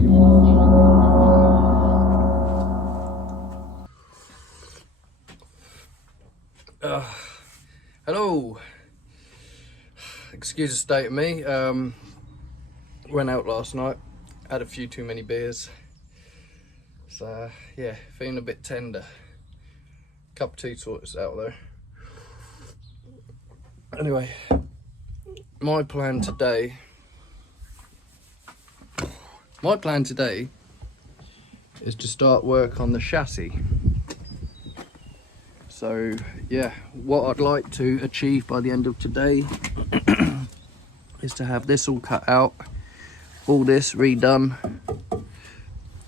Hello. Excuse the state of me. Went out last night, had a few too many beers. So yeah, feeling a bit tender. Cup of tea sorts out there. Anyway, my plan today is to start work on the chassis. So yeah, what I'd like to achieve by the end of today is to have this all cut out, all this redone.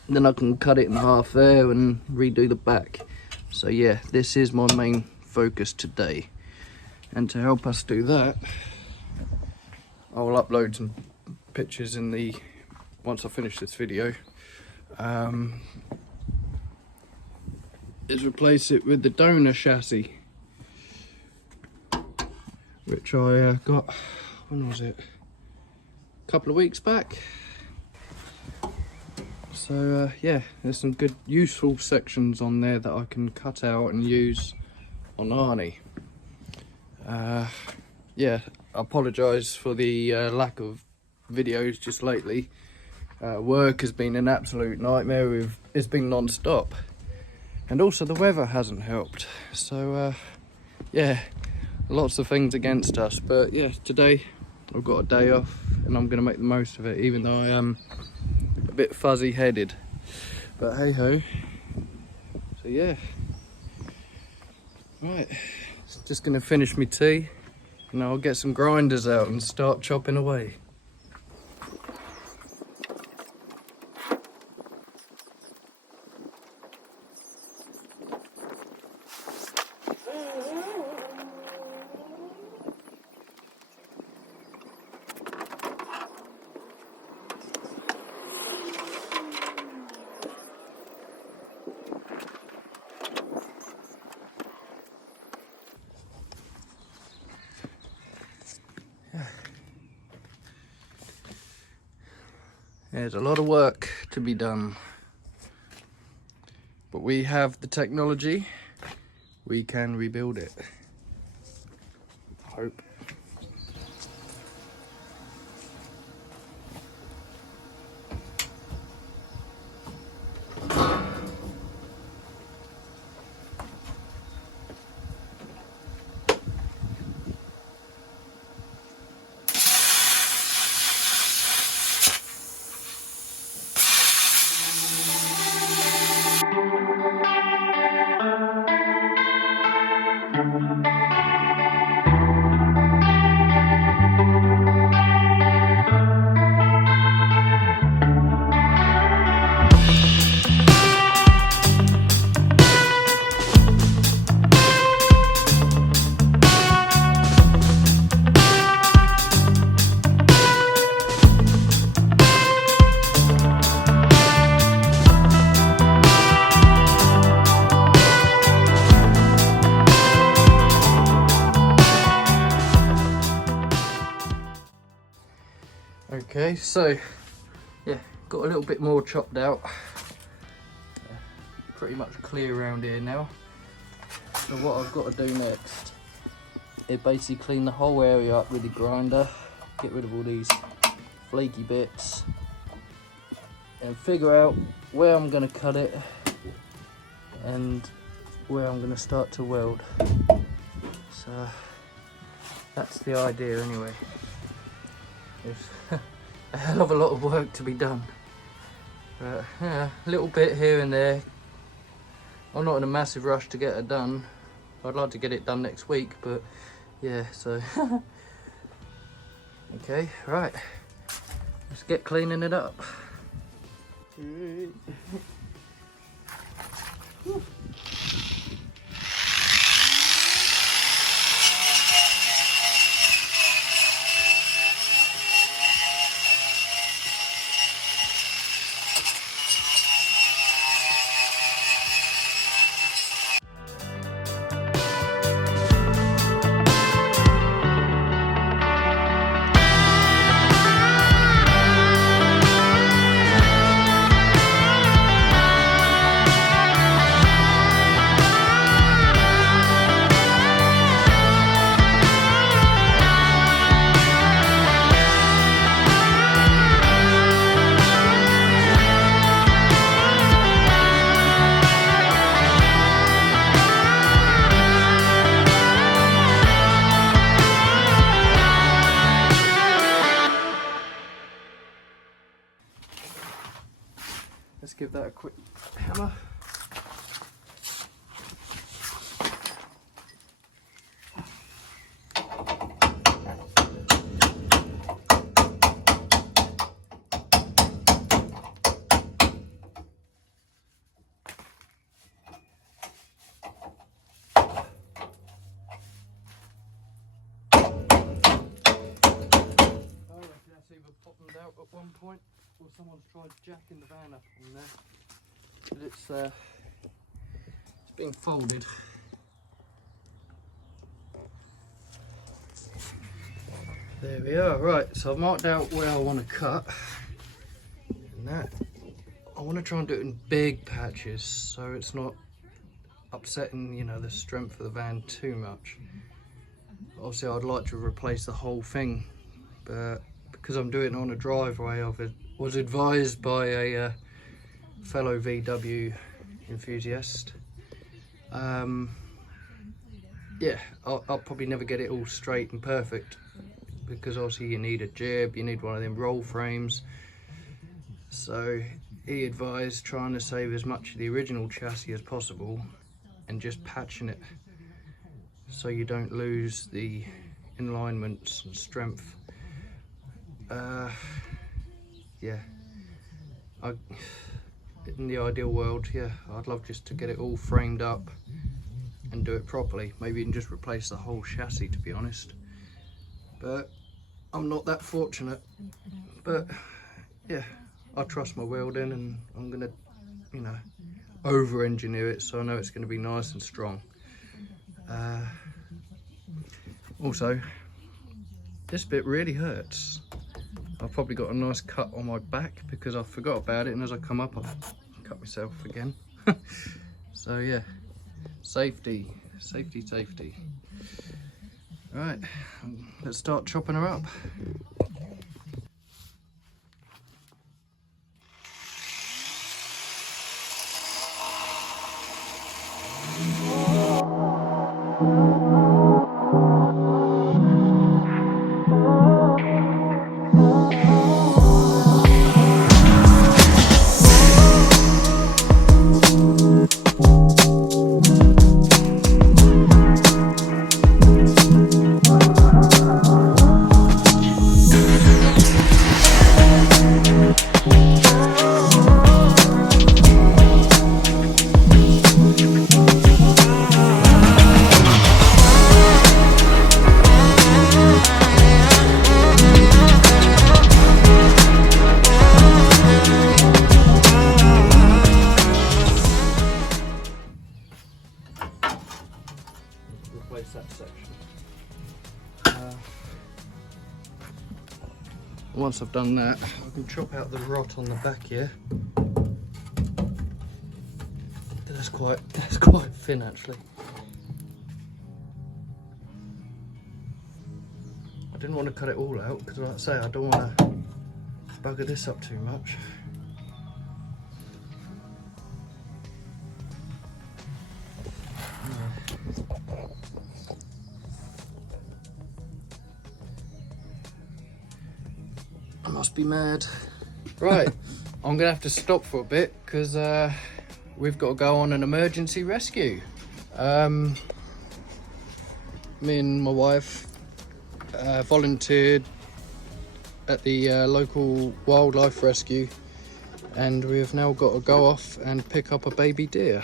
Then I can cut it in half there and redo the back. So yeah, this is my main focus today. And to help us do that, I will upload some pictures once I finish this video. Is replace it with the donor chassis, which I got, when was it? A couple of weeks back. So yeah, there's some good useful sections on there that I can cut out and use on Arnie. Yeah, I apologise for the lack of videos just lately. Work has been an absolute nightmare. It's been non-stop, and also the weather hasn't helped. So yeah, lots of things against us. But yeah, today I've got a day off and I'm going to make the most of it, even though I am a bit fuzzy headed. But hey ho. So yeah, right, just going to finish my tea and I'll get some grinders out and start chopping away. There's a lot of work to be done, but we have the technology, we can rebuild it. I hope. Okay, so yeah, got a little bit more chopped out. Pretty much clear around here now. So what I've got to do next is basically clean the whole area up with the grinder, get rid of all these flaky bits, and figure out where I'm going to cut it and where I'm going to start to weld. So that's the idea anyway. There's a hell of a lot of work to be done. But yeah, a little bit here and there. I'm not in a massive rush to get it done. I'd like to get it done next week, but yeah, so. Okay, right. Let's get cleaning it up. Let's give that a quick hammer. Either bottomed out at one point or someone's tried jacking the van up on there, but it's being folded. There we are. Right, so I've marked out where I want to cut, and that I want to try and do it in big patches so it's not upsetting, you know, the strength of the van too much. Obviously I'd like to replace the whole thing, but because I'm doing it on a driveway, I was advised by a fellow VW enthusiast. Yeah, I'll probably never get it all straight and perfect, because obviously you need a jib, you need one of them roll frames. So he advised trying to save as much of the original chassis as possible and just patching it so you don't lose the alignments and strength. Yeah, in the ideal world, yeah, I'd love just to get it all framed up and do it properly. Maybe even just replace the whole chassis, to be honest. But I'm not that fortunate. But yeah, I trust my welding, and I'm gonna, you know, over-engineer it so I know it's gonna be nice and strong. Also, this bit really hurts. I've probably got a nice cut on my back because I forgot about it, and as I come up I've cut myself again. So yeah, safety, safety, safety. Right, let's start chopping her up. Replace that section. Once I've done that, I can chop out the rot on the back here. That's quite thin actually. I didn't want to cut it all out because, like I say, I don't want to bugger this up too much. I must be mad. Right, I'm gonna have to stop for a bit because we've got to go on an emergency rescue. Me and my wife volunteered at the local wildlife rescue, and we've now got to go off and pick up a baby deer.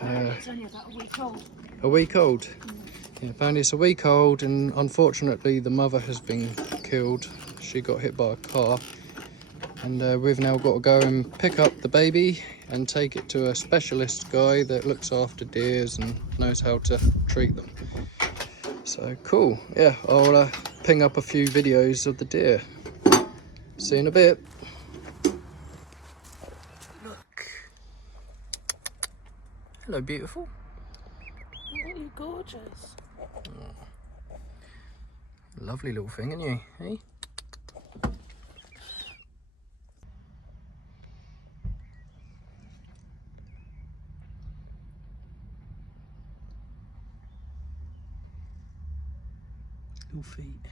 It's only about a week old. A week old? Yeah, apparently it's a week old, and unfortunately the mother has been killed. She got hit by a car, and we've now got to go and pick up the baby and take it to a specialist guy that looks after deers and knows how to treat them. So cool. Yeah, I'll ping up a few videos of the deer. See you in a bit. Look. Hello, beautiful. Aren't you gorgeous? Oh. Lovely little thing, isn't you? Hey? Little feet.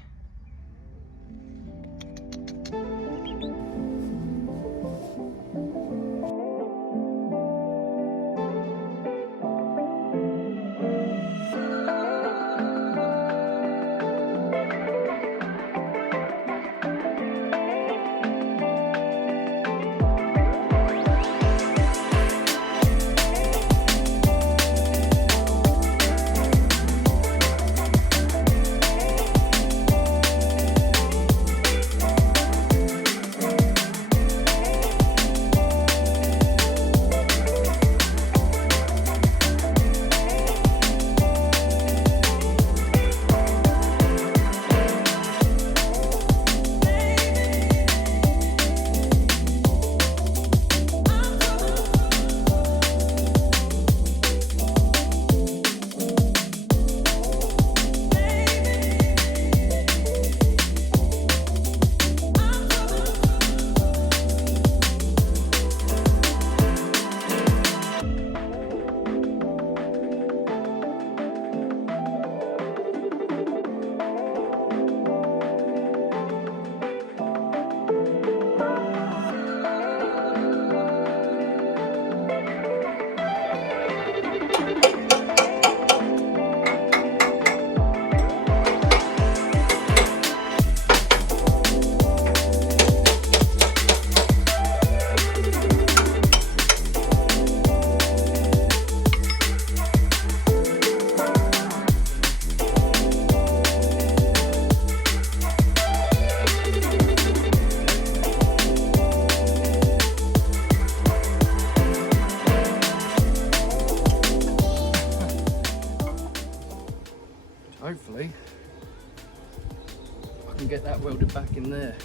get that welded back in there.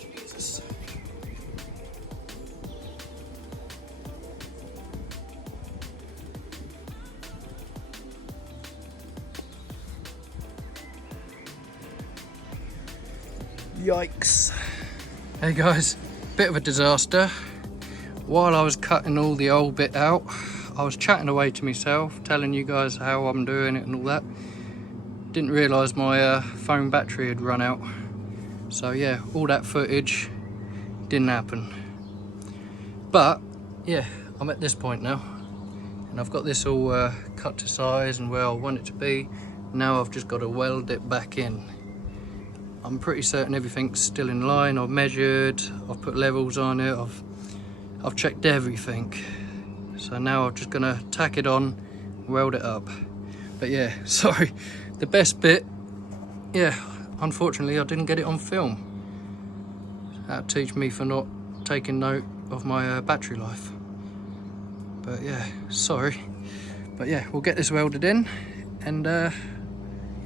Jesus. Yikes. Hey guys, bit of a disaster. While I was cutting all the old bit out, I was chatting away to myself, telling you guys how I'm doing it and all that. Didn't realise my phone battery had run out. So yeah, all that footage didn't happen. But yeah, I'm at this point now. And I've got this all cut to size and where I want it to be. Now I've just got to weld it back in. I'm pretty certain everything's still in line. I've measured, I've put levels on it, I've checked everything. So now I'm just gonna tack it on, weld it up. But yeah, sorry, the best bit, yeah, unfortunately I didn't get it on film. That'll teach me for not taking note of my battery life. But yeah, sorry. But yeah, we'll get this welded in and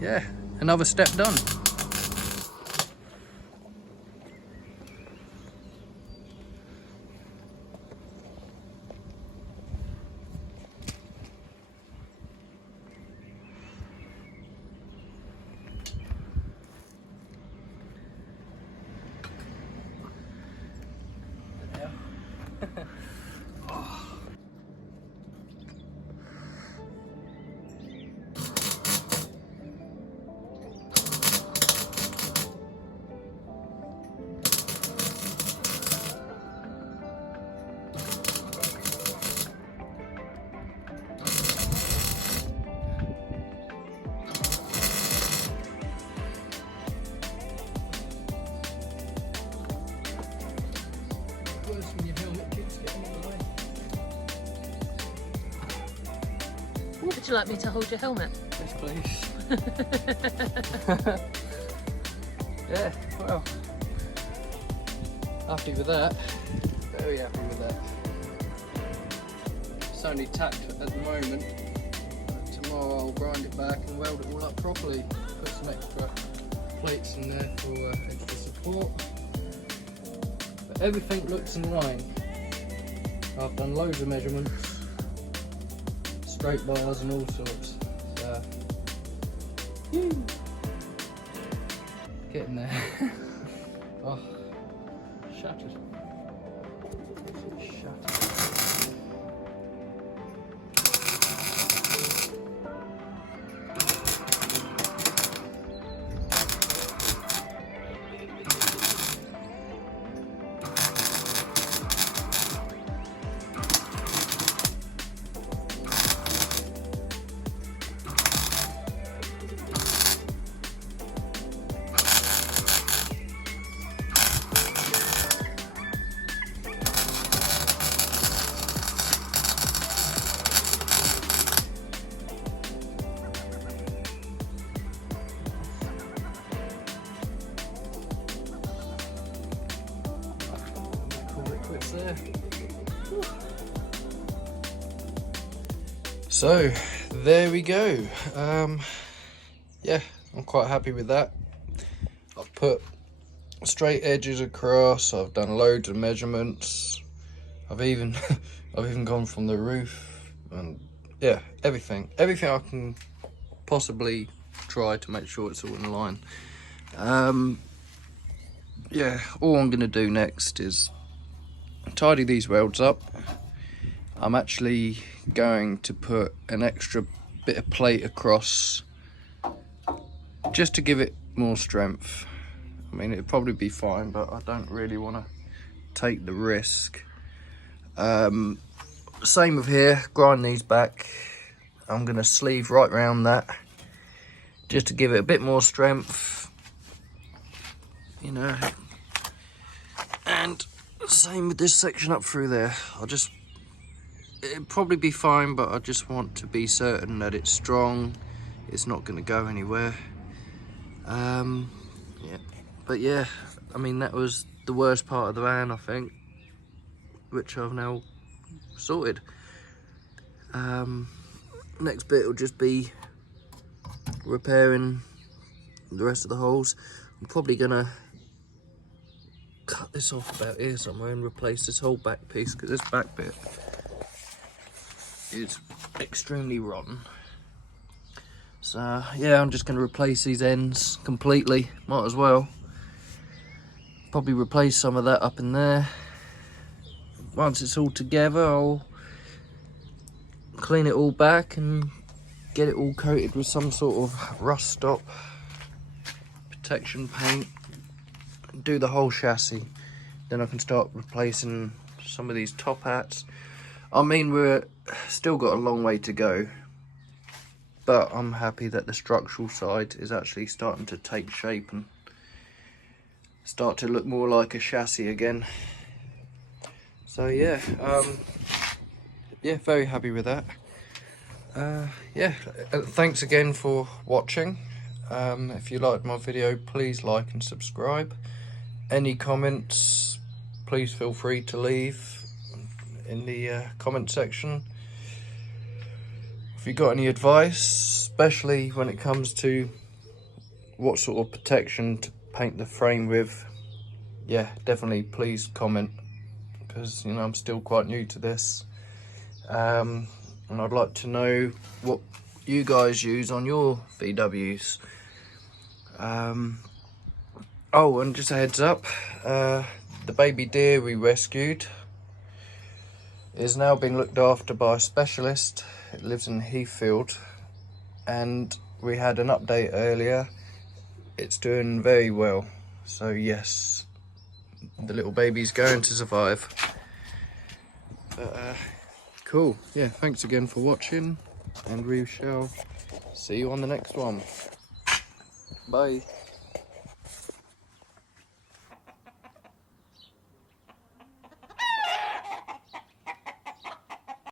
yeah, another step done. Would you like me to hold your helmet? Yes, please. Yeah, well, happy with that. Very happy with that. It's only tacked at the moment. Tomorrow I'll grind it back and weld it all up properly. Put some extra plates in there for extra support. But everything looks in line. I've done loads of measurements. Straight bars and all sorts. So, getting there. Oh, shattered. Shattered. There. So there we go. Yeah, I'm quite happy with that. I've put straight edges across. I've done loads of measurements. I've even gone from the roof and yeah, everything I can possibly try to make sure it's all in line. Yeah, all I'm gonna do next is tidy these welds up. I'm actually going to put an extra bit of plate across just to give it more strength. I mean, it'd probably be fine, but I don't really want to take the risk. Same with here, grind these back. I'm going to sleeve right round that just to give it a bit more strength, you know. And same with this section up through there. It'd probably be fine, but I just want to be certain that it's strong. It's not going to go anywhere. Yeah, but yeah, I mean, that was the worst part of the van, I think, which I've now sorted. Next bit will just be repairing the rest of the holes. I'm probably gonna cut this off about here somewhere and replace this whole back piece, because this back bit is extremely rotten. So yeah, I'm just gonna replace these ends completely. Might as well. Probably replace some of that up in there. Once it's all together, I'll clean it all back and get it all coated with some sort of rust stop protection paint. Do the whole chassis. Then I can start replacing some of these top hats. I mean, we're still got a long way to go, but I'm happy that the structural side is actually starting to take shape and start to look more like a chassis again. So yeah, yeah, very happy with that. Yeah, thanks again for watching. If you liked my video, please like and subscribe. Any comments, please feel free to leave in the comment section. If you got any advice, especially when it comes to what sort of protection to paint the frame with, yeah, definitely please comment, because you know I'm still quite new to this, and I'd like to know what you guys use on your VWs. Oh, and just a heads up, the baby deer we rescued is now being looked after by a specialist. It lives in Heathfield, and we had an update earlier. It's doing very well, so yes, the little baby's going to survive. But cool, yeah, thanks again for watching, and we shall see you on the next one. Bye.